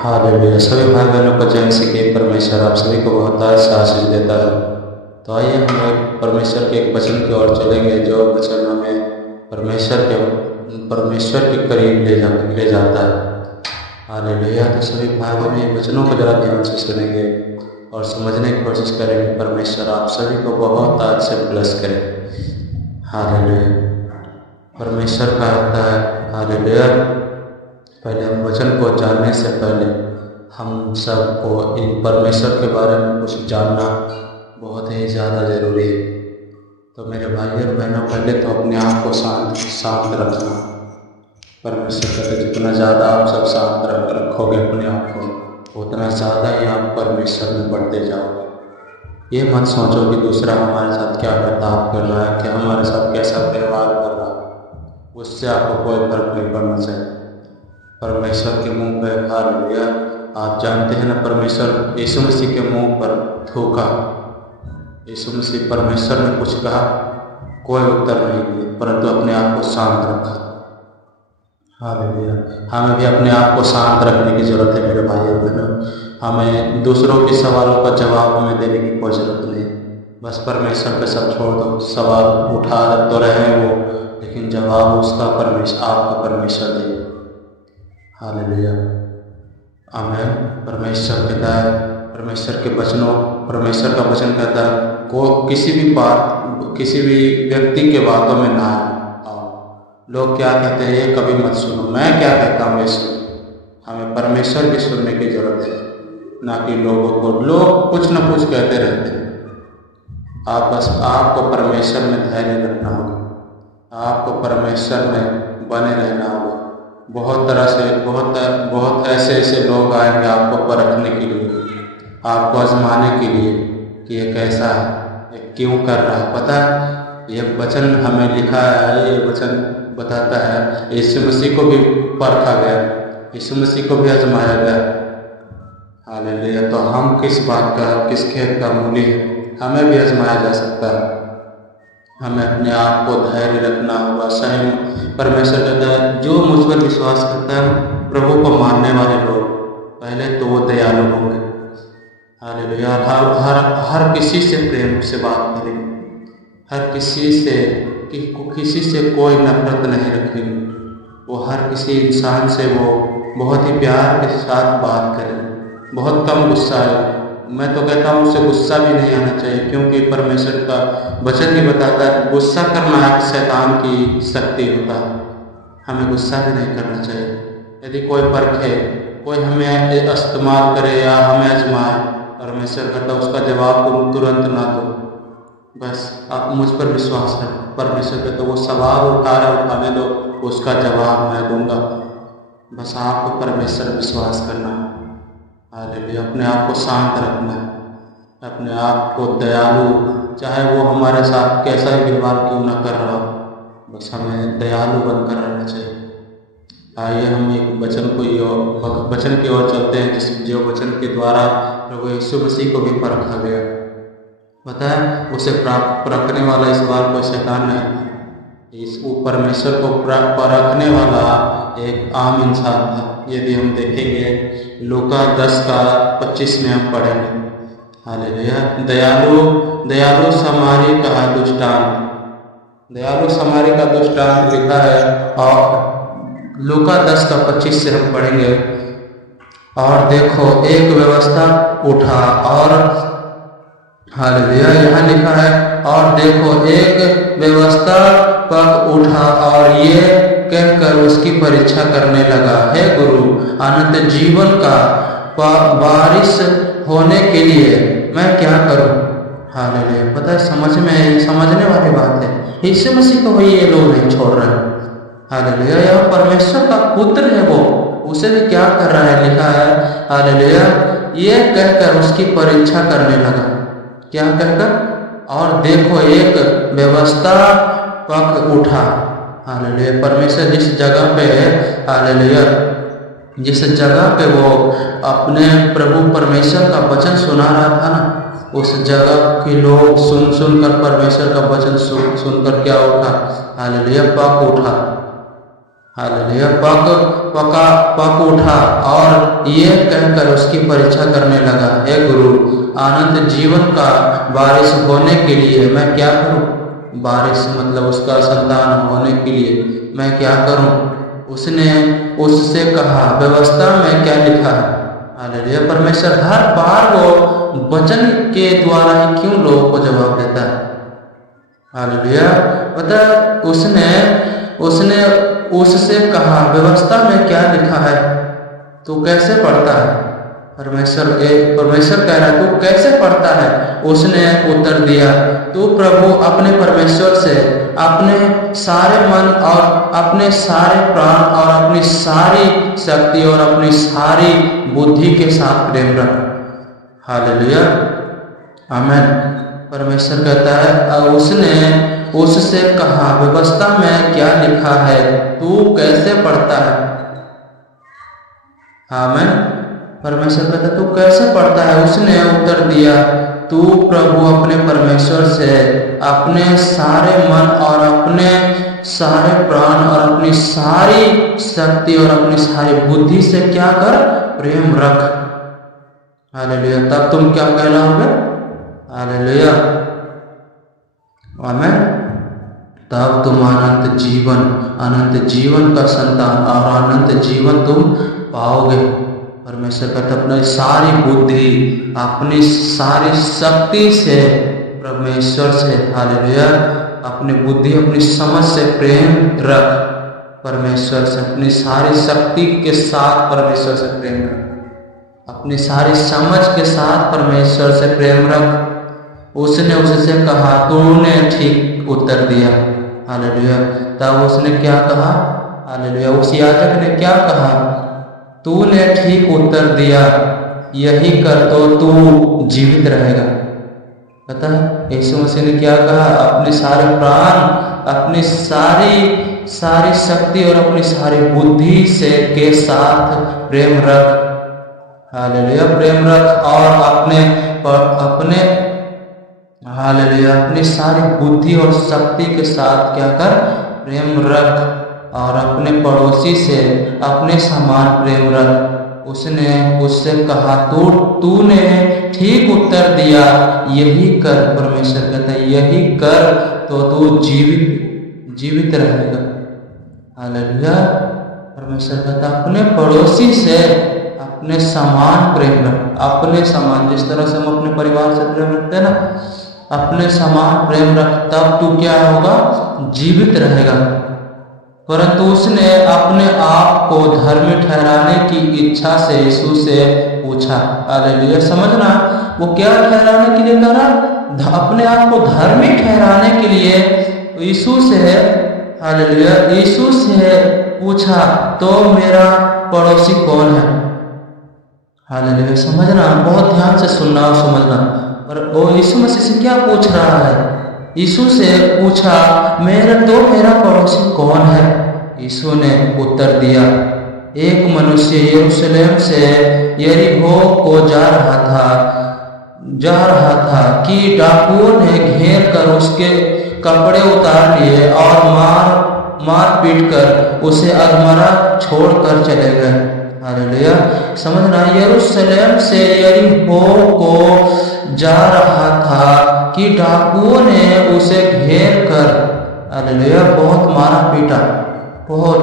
Hallelujah. सभी भाई बहनों को जय मसीह की। परमेश्वर आप सभी को बहुत आशीष देता है। तो आइए हम एक परमेश्वर के एक वचन की ओर चलेंगे, जो वचन हमें परमेश्वर के करीब ले जाता है। हालेलुया। तो सभी भाई बहन ये वचनों को जरा ध्यान से सुनेंगे और समझने की कोशिश करेंगे। परमेश्वर आप सभी को बहुत आज से ब्लेस करे। हालेलुया। परमेश्वर कहता है, हालेलुया, पहले हम वचन को जानने से पहले हम सबको इन परमेश्वर के बारे में कुछ जानना बहुत ही ज़्यादा ज़रूरी है। तो मेरे भाई और बहनों, पहले तो अपने आप को शांत रखना। परमेश्वर कहते जितना ज़्यादा आप सब शांत रखोगे अपने आप को, उतना ज़्यादा ही आप परमेश्वर में बढ़ते जाओगे। ये मत सोचो कि दूसरा हमारे साथ क्या बर्ताव कर रहा है, क्या हमारे साथ कैसा व्यवहार कर रहा है, उससे आपको कोई फर्क नहीं पड़ना चाहिए। परमेश्वर के मुंह पर, हालेलुया, आप जानते हैं ना, परमेश्वर यीशु मसीह के मुंह पर थूका। यीशु मसीह परमेश्वर ने कुछ कहा, कोई उत्तर नहीं दिया, परंतु अपने आप को शांत रखा। हालेलुया। हमें भी अपने आप को शांत रखने की जरूरत है मेरे भाई और बहनों। हमें दूसरों के सवालों का जवाब हमें देने की कोई जरूरत नहीं। बस परमेश्वर पे सब छोड़ दो। सवाल उठा तो रहे हैं वो, लेकिन जवाब उसका आपका परमेश्वर देगा। हालेलुया। आमीन। परमेश्वर कहता है, परमेश्वर का वचन कहता है, किसी भी व्यक्ति के बातों में ना आओ। लोग क्या कहते हैं ये कभी मत सुनो, मैं क्या कहता हूँ ये सुनो। हमें परमेश्वर की सुनने की जरूरत है, ना कि लोगों को। लोग कुछ न कुछ कहते रहते हैं। आपको परमेश्वर में धैर्य रखना होगा, आपको परमेश्वर में बने रहना होगा। बहुत ऐसे लोग आएंगे आपको परखने के लिए, आपको आजमाने के लिए कि ये कैसा है, ये क्यों कर रहा है। पता है, ये वचन हमें लिखा है, ये वचन बताता है यीशु मसीह को भी परखा गया, यीशु मसीह को भी आजमाया गया। हालेलुया। तो हम किस खेत का मूली है, हमें भी आजमाया जा सकता है। हमें अपने आप को धैर्य रखना होगा। सही परमेश्वर कहता है, जो मुझ पर विश्वास करता है, प्रभु को मानने वाले लोग, पहले तो वो दयालु होंगे। हालेलुया। हर किसी से प्रेम से बात करेंगे, हर किसी से कोई नफरत नहीं रखेंगे। वो हर किसी इंसान से वो बहुत ही प्यार के साथ बात करें, बहुत कम गुस्सा है। मैं तो कहता हूँ उसे गुस्सा भी नहीं आना चाहिए, क्योंकि परमेश्वर का वचन ही बताता है गुस्सा करना एक शैतान की शक्ति होता है। हमें गुस्सा भी नहीं करना चाहिए। यदि कोई परखे, कोई हमें इस्तेमाल करे या हमें आजमाए, परमेश्वर कहता उसका जवाब तुम तुरंत ना दो। बस आप मुझ पर विश्वास रखो। परमेश्वर कहता वो सवाल उठाने दो, उसका जवाब मैं दूंगा। बस आपको परमेश्वर विश्वास करना। हालेलुया। अपने आप को शांत रखना है, अपने आप को दयालु, चाहे वो हमारे साथ कैसा ही व्यवहार क्यों ना कर रहा हो, बस हमें दयालु बनकर रहना चाहिए। आइए हम एक वचन की ओर चलते हैं, जो वचन के द्वारा प्रभु यीशु मसीह को भी परखा गया। पता है, उसे परखने वाला इस बार कोई शैतान नहीं, परमेश्वर को परखने वाला एक आम इंसान था। यदि हम देखेंगे लूका 10:25 में हम पढ़ेंगे। हालेलुया। दयालु समारी का दुष्टांत लिखा है, और लूका 10:25 से हम पढ़ेंगे। और देखो एक व्यवस्था उठा, और हालेलुया, यहाँ लिखा है, और देखो एक व्यवस्था पग उठा और ये कहकर उसकी परीक्षा करने लगा, हे गुरु, अनंत जीवन का वारिस होने के लिए मैं क्या करूं। हालेलुया। पता है, समझने वाली बात है। यीशु मसीह को ये लोग नहीं छोड़ रहे। हालेलुया। यह परमेश्वर का पुत्र है, वो उसे भी क्या कर रहा है, लिखा है, हालेलुया, ये कहकर उसकी परीक्षा करने लगा। क्या कहकर? और देखो एक व्यवस्था पग उठा। हालेलुया। परमेश्वर जिस जगह पे, हालेलुया, जिस जगह पे वो अपने प्रभु परमेश्वर का वचन सुना रहा था ना, उस जगह के लोग सुनकर परमेश्वर का वचन सुनकर क्या उठा, हालेलुया, पग उठा। हालेलुया। पग उठा और ये कहकर उसकी परीक्षा करने लगा, हे गुरु, अनंत जीवन का वारिस होने के लिए मैं क्या करूं? वारिस मतलब उसका संतान होने के लिए मैं क्या करूं? उसने उससे कहा, व्यवस्था में क्या लिखा है? हालेलुया। परमेश्वर हर बार वो वचन के द्वारा ही क्यों लोगों को जवाब देता है? हालेलुया। पता उसने उससे कहा, व्यवस्था में क्या लिखा है? तू कैसे पढ़ता है? परमेश्वर कह रहा है, तू कैसे पढ़ता है? उसने उत्तर दिया, तू प्रभु अपने परमेश्वर से अपने सारे मन और अपने सारे प्राण और अपनी सारी शक्ति और अपनी सारी बुद्धि के साथ प्रेम रख। हालेलुया, आमीन। परमेश्वर कहता है, उसने उससे कहा, व्यवस्था में क्या लिखा है? तू कैसे पढ़ता है? आमीन। परमेश्वर कहता है, तू कैसे पढ़ता है? उसने उत्तर दिया, तू प्रभु अपने परमेश्वर से अपने सारे मन और अपने सारे प्राण और अपनी सारी शक्ति और अपनी सारी बुद्धि से क्या कर? प्रेम रख। हालेलुया। तब तुम क्या कहलाओगे? हालेलुया, आमीन। तब तुम अनंत जीवन का संतान और अनंत जीवन तुम पाओगे। परमेश्वर कहता, अपनी सारी बुद्धि, अपनी सारी शक्ति से परमेश्वर से, हालेलुया, अपनी बुद्धि, अपनी समझ से प्रेम रख। परमेश्वर से अपनी सारी शक्ति के साथ परमेश्वर से प्रेम रख, अपनी सारी समझ के साथ परमेश्वर से प्रेम रख। उसने उससे कहा, तूने ठीक उत्तर दिया। हालेलुया। तब उसने क्या कहा? हालेलुया। उस याजक ने क्या कहा? तूने ठीक उत्तर दिया, यही कर तो तू जीवित रहेगा। पता है यीशु मसीह ने क्या कहा? अपने सारे प्राण, अपनी सारी शक्ति और अपनी सारी बुद्धि से के साथ प्रेम रख। हालेलुया, प्रेम रख और अपने हालेलुया, अपनी सारी बुद्धि और शक्ति के साथ क्या कर? प्रेम रख। और अपने पड़ोसी से अपने समान प्रेम रख। उसने उससे कहा, तूने ठीक उत्तर दिया, यही कर। परमेश्वर कहता है, यही कर तो तू जीवित रहेगा। हालेलुया। परमेश्वर कहता है, अपने पड़ोसी से अपने समान प्रेम रख। अपने समान, जिस तरह से हम अपने परिवार से प्रेम रखते हैं ना, अपने समान प्रेम रख, तब तू क्या होगा? जीवित रहेगा। परंतु उसने अपने आप को धर्मी ठहराने की इच्छा से यीशु से पूछा। हालेलुया। समझना, वो क्या ठहराने के लिए करा? अपने आप को धर्मी ठहराने के लिए यीशु से, हालेलुया, यीशु से पूछा, तो मेरा पड़ोसी कौन है? हालेलुया। समझना, बहुत ध्यान से सुनना और समझना। और वो यीशु मसीह से क्या पूछ रहा है? यीशु से पूछा, मेरा पड़ोसी कौन है? यीशु ने उत्तर दिया, एक मनुष्य यरूशलेम से यरीहो को जा रहा था कि डाकुओं ने घेर कर उसके कपड़े उतार लिए और मार पीट कर उसे अधमरा छोड़ कर चले गए। हालेलुया। समझना, यरूशलेम से यरीहो को जा रहा था कि डाकुओं ने उसे घेर कर, हालेलुया, बहुत मारा पीटा, और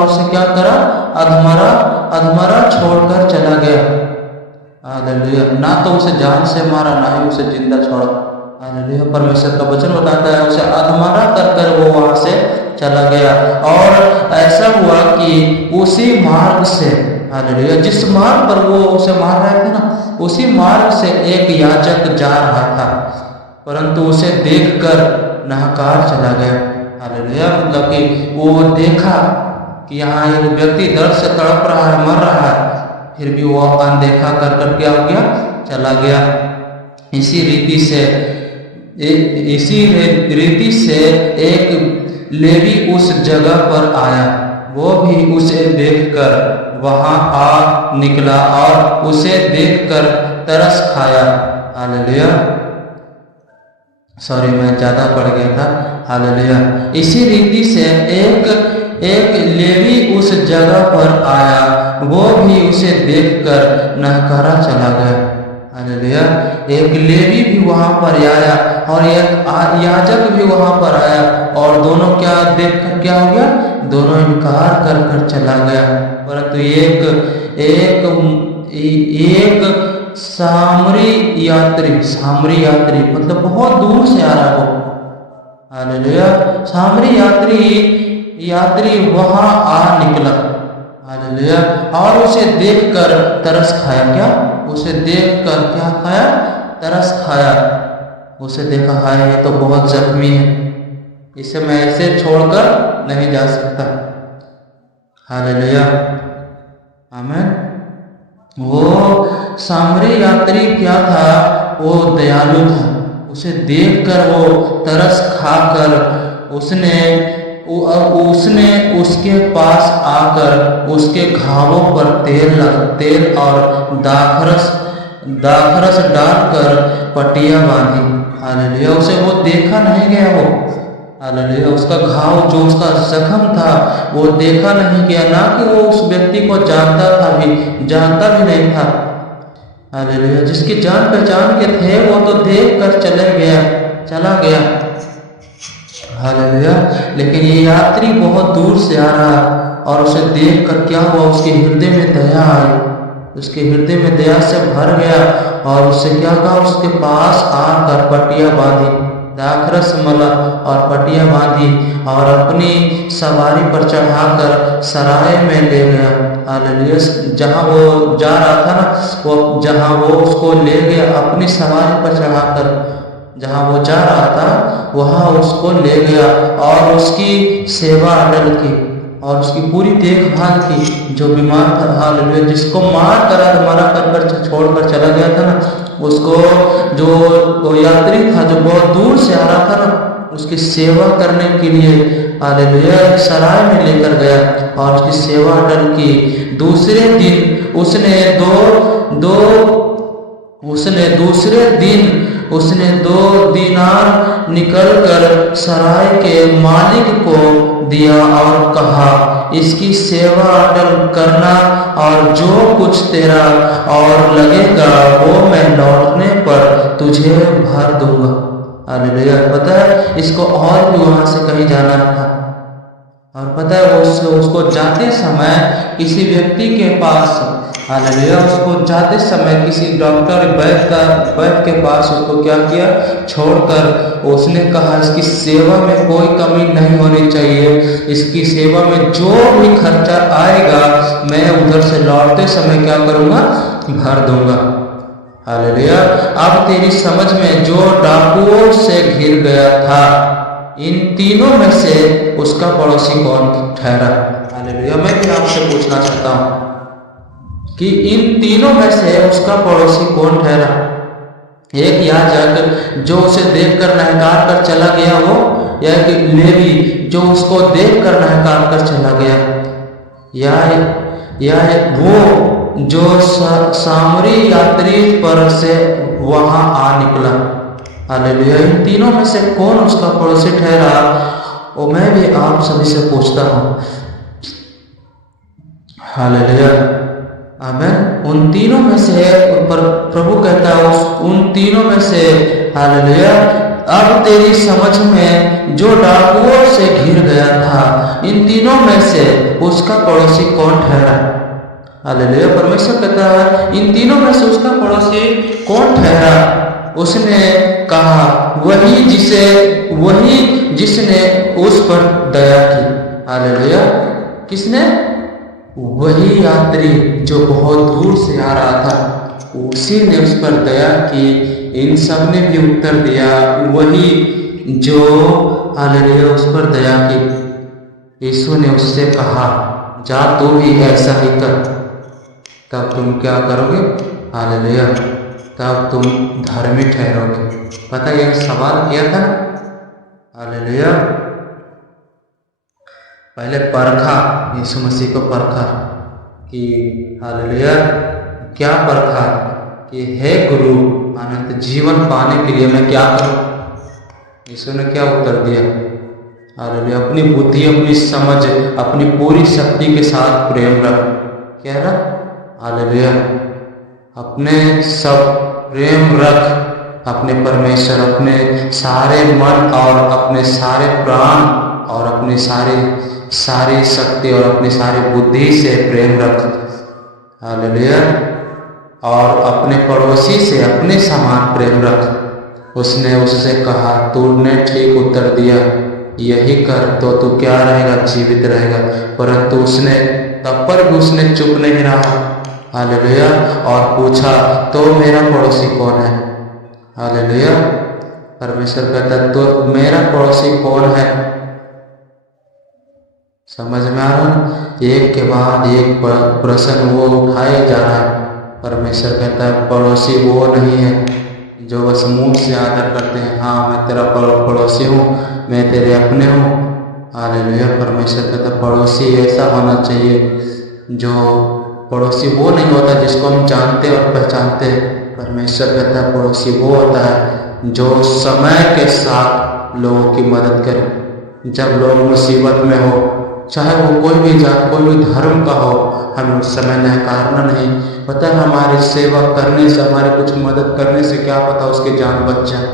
उसे क्या करा? अधमरा छोड़कर चला गया। हालेलुया। ना तो उसे जान से मारा, ना ही उसे जिंदा छोड़ा। हालेलुया। परमेश्वर का वचन बताता है, उसे अधमरा कर वो वहां से चला गया। और ऐसा हुआ कि उसी मार्ग से, हालेलुया, जिस मार्ग पर वो उसे मार रहे थे ना, उसी मार्ग से एक याजक जा रहा था, परंतु उसे देखकर नहकार चला गया। हालेलुया। मतलब कि वो देखा कि यहाँ एक व्यक्ति दर्द से तड़प रहा है, मर रहा है, फिर भी वो अनदेखा कर क्या हो गया? चला गया। इसी रीति से एक लेवी उस जगह पर आया, वो भी उसे देखकर वहां आ निकला और उसे देखकर तरस खाया। हालेलुया। सॉरी, मैं ज़्यादा पढ़ गया था। हालेलुया। इसी रीति से एक लेवी उस जगह पर आया, वो भी उसे देखकर नहकारा चला गया। हालेलुया। एक लेवी भी वहां पर आया और एक याजक भी वहां पर आया, और दोनों क्या देखकर क्या हो गया, दोनों इनकार कर कर चला गया। परंतु एक सामरी यात्री मतलब बहुत दूर से आ रहा वो। हालेलुया। सामरी यात्री वहां आ निकला। हालेलुया। और उसे देखकर तरस खाया। क्या? उसे देखकर क्या खाया? तरस खाया। उसे देखा, हाय ये तो बहुत जख्मी है, इसे मैं ऐसे छोड़कर नहीं जा सकता। हालेलुया। आमीन। वो सामरी यात्री क्या था? वो दयालु था। उसे देखकर वो तरस खाकर उसने उसके पास आकर उसके घावों पर तेल और दाखरस डालकर पट्टियां बांधी। हालेलुया। उसे वो देखा नहीं गया वो। हालेलुया। उसका घाव जो उसका जख्म था वो देखा नहीं गया, ना कि वो उस व्यक्ति को जानता भी नहीं था। हालेलुया। जिसकी जान पहचान के थे वो तो देख कर चला गया। हालेलुया। लेकिन ये यात्री बहुत दूर से आ रहा, और उसे देख कर क्या हुआ, उसके हृदय में दया आई, उसके हृदय में दया से भर गया, और उससे क्या कहा, उसके पास आकर पट्टियां बांधी, दाखरस मला और पट्टियां बांधी, और अपनी सवारी पर चढ़ाकर सराय में ले गया। हालेलुया। जहाँ वो जा रहा था ना, जहाँ वो उसको ले गया अपनी सवारी पर चढ़ाकर, जहाँ वो जा रहा था वहाँ उसको ले गया, और उसकी सेवा अटल की, और उसकी पूरी देखभाल की। जो बीमार था, हालेलुया, जिसको मरा कर छोड़ कर चला गया था ना, उसको जो वो यात्री था जो बहुत दूर से आ रहा था ना, उसकी सेवा करने के लिए हालेलुया सराय में लेकर गया और उसकी सेवा अटल की। दूसरे दिन उसने 2 दीनार निकलकर सराय के मालिक को दिया और कहा, इसकी सेवा अटल करना, और जो कुछ तेरा और लगेगा वो मैं लौटने पर तुझे भर दूंगा। हालेलुया। पता है, इसको और भी वहां से कहीं जाना था, और पता है उसको जाते समय किसी व्यक्ति के पास, हालेलुया, उसको जाते समय किसी डॉक्टर वैद्य के पास उसको क्या किया, छोड़कर उसने कहा, इसकी सेवा में कोई कमी नहीं होनी चाहिए, इसकी सेवा में जो भी खर्चा आएगा मैं उधर से लौटते समय क्या करूँगा, भर दूंगा। हालेलुया। अब तेरी समझ में जो डाकुओं से घिर गया था, इन तीनों में से उसका पड़ोसी कौन ठहरा? हालेलुया। मैं भी आपसे पूछना चाहता हूँ कि इन तीनों में से उसका पड़ोसी कौन ठहरा? एक याजक जो उसे देखकर नहकार कर चला गया वो, या एक लेवी जो उसको देखकर नहकार कर चला गया, या वो जो सामरी यात्री पर से वहां आ निकला? हालेलुया। इन तीनों में से कौन उसका पड़ोसी ठहरा? और मैं भी आप सभी से पूछता हूँ। हालेलुया। आमीन। उन तीनों में से प्रभु कहता है, उन तीनों में से, हालेलुया, अब तेरी समझ में जो डाकुओं से घिर गया था, इन तीनों में से उसका पड़ोसी कौन ठहरा? हालेलुया। परमेश्वर कहता है, इन तीनों में से उसका पड़ोसी कौन ठहरा? उसने कहा, वही जिसने उस पर दया की। हालेलुया। किसने? वही यात्री जो बहुत दूर से आ रहा था, उसी ने उस पर दया की। इन सब ने भी उत्तर दिया, वही जो, हालेलुया, उस पर दया की। यीशु ने उससे कहा, जा तू भी ऐसा ही कर। तब तुम क्या करोगे? हालेलुया। तब तुम धर्मी ठहरोगे। पता है, सवाल किया था। हालेलुया। पहले परखा, यीशु मसीह को परखा कि, हालेलुया, क्या परखा कि हे गुरु, अनंत जीवन पाने के लिए मैं क्या करूं? यीशु ने क्या उत्तर दिया? हालेलुया। अपनी बुद्धि, अपनी समझ, अपनी पूरी शक्ति के साथ प्रेम रख। क्या रख, हालेलुया, अपने सब प्रेम रख अपने परमेश्वर, अपने सारे मन और अपने सारे प्राण और अपनी सारी शक्ति और अपनी सारी बुद्धि से प्रेम रख, हालेलुया। और अपने पड़ोसी से अपने समान प्रेम रख। उसने उससे कहा, तूने ठीक उत्तर दिया, यही कर तो तू क्या रहेगा, जीवित रहेगा। परंतु उसने तब पर भी उसने चुप नहीं रहा, हालेलुया, और पूछा, तो मेरा पड़ोसी कौन है, हालेलुया। परमेश्वर कहता, तो मेरा पड़ोसी कौन है। समझ में आ रहा, एक के बाद एक प्रश्न वो उठाए जा रहा है। परमेश्वर कहता है, पड़ोसी वो नहीं है जो बस मुंह से आदर करते हैं, हाँ मैं तेरा पड़ोसी हूँ, मैं तेरे अपने हूँ, हालेलुया। परमेश्वर कहता है, पड़ोसी ऐसा होना चाहिए जो, पड़ोसी वो नहीं होता जिसको हम जानते और पहचानते हैं। परमेश्वर कहता है, पड़ोसी वो होता है जो समय के साथ लोगों की मदद करे। जब लोग मुसीबत में हो, चाहे वो कोई भी जात, कोई भी धर्म का हो, हमें उस समय नकारना नहीं। पता है, हमारी सेवा करने से, हमारी कुछ मदद करने से क्या पता उसकी जान बच जाए।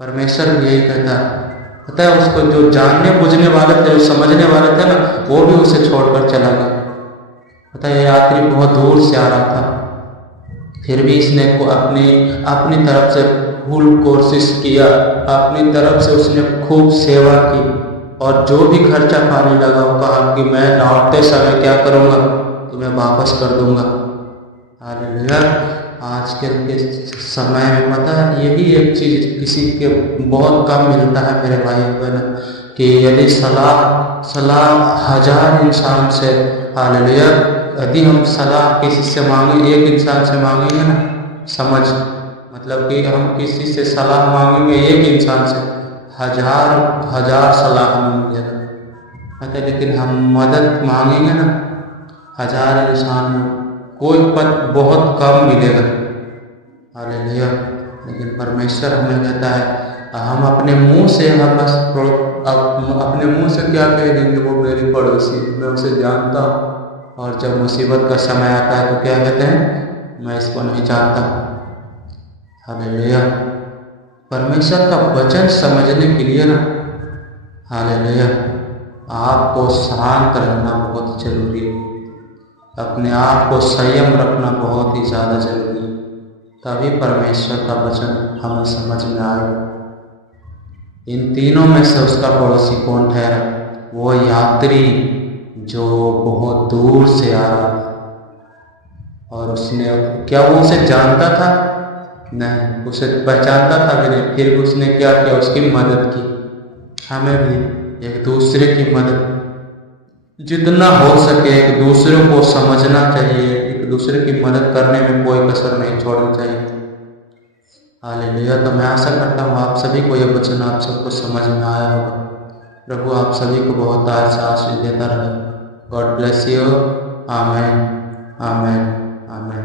परमेश्वर भी यही कहता है। पता है, उसको जो जानने बुझने वाले थे, जो समझने वाले थे ना, वो भी उसे छोड़कर चला गया। पता है, यात्री बहुत दूर से आ रहा था, फिर भी इसने को अपनी तरफ से फुल कोशिश किया, अपनी तरफ से उसने खूब सेवा की, और जो भी खर्चा पानी लगा वो कहा कि मैं लौटते समय क्या करूँगा, तुम्हें वापस कर दूंगा, हालेलुया। आजकल के समय में पता है, यही एक चीज़ किसी के बहुत कम मिलता है मेरे भाई बहन, कि यदि सलाह 1000 इंसान से, हालेलुया, यदि हम सलाह किसी से मांगे, एक इंसान से मांगेंगे ना, समझ मतलब कि हम किसी से सलाह मांगेंगे एक इंसान से, हजार सलाह हमें मिलेगा। पता है, लेकिन हम मदद मांगेंगे ना 1000 इंसान में, कोई पद बहुत कम मिलेगा, हालेलुया। लेकिन परमेश्वर हमें कहता है, हम अपने मुंह से, हम बस अपने मुंह से क्या कह देंगे, वो मेरी पड़ोसी, मैं उसे जानता हूँ, और जब मुसीबत का समय आता है तो क्या कहते हैं, मैं इसको नहीं जानता, हालेलुया। परमेश्वर का वचन समझने के लिए ना, हालेलुया, आपको शांत रहना बहुत जरूरी है, अपने आप को संयम रखना बहुत ही ज़्यादा जरूरी है, तभी परमेश्वर का वचन हमें समझ में आएगा। इन तीनों में से उसका पड़ोसी कौन ठहरा, वो यात्री जो बहुत दूर से आ रहा था, और उसने, क्या वो उसे जानता था, नहीं, उसे पहचानता था भी नहीं, फिर भी उसने क्या किया, उसकी मदद की। हमें भी एक दूसरे की मदद जितना हो सके एक दूसरे को समझना चाहिए, एक दूसरे की मदद करने में कोई कसर नहीं छोड़नी चाहिए, हालेलुया। तो मैं आशा करता हूँ आप सभी को यह वचन आप सबको समझ में आया होगा। प्रभु आप सभी को बहुत आशीष देता रहे। God bless you. Amen, amen, amen.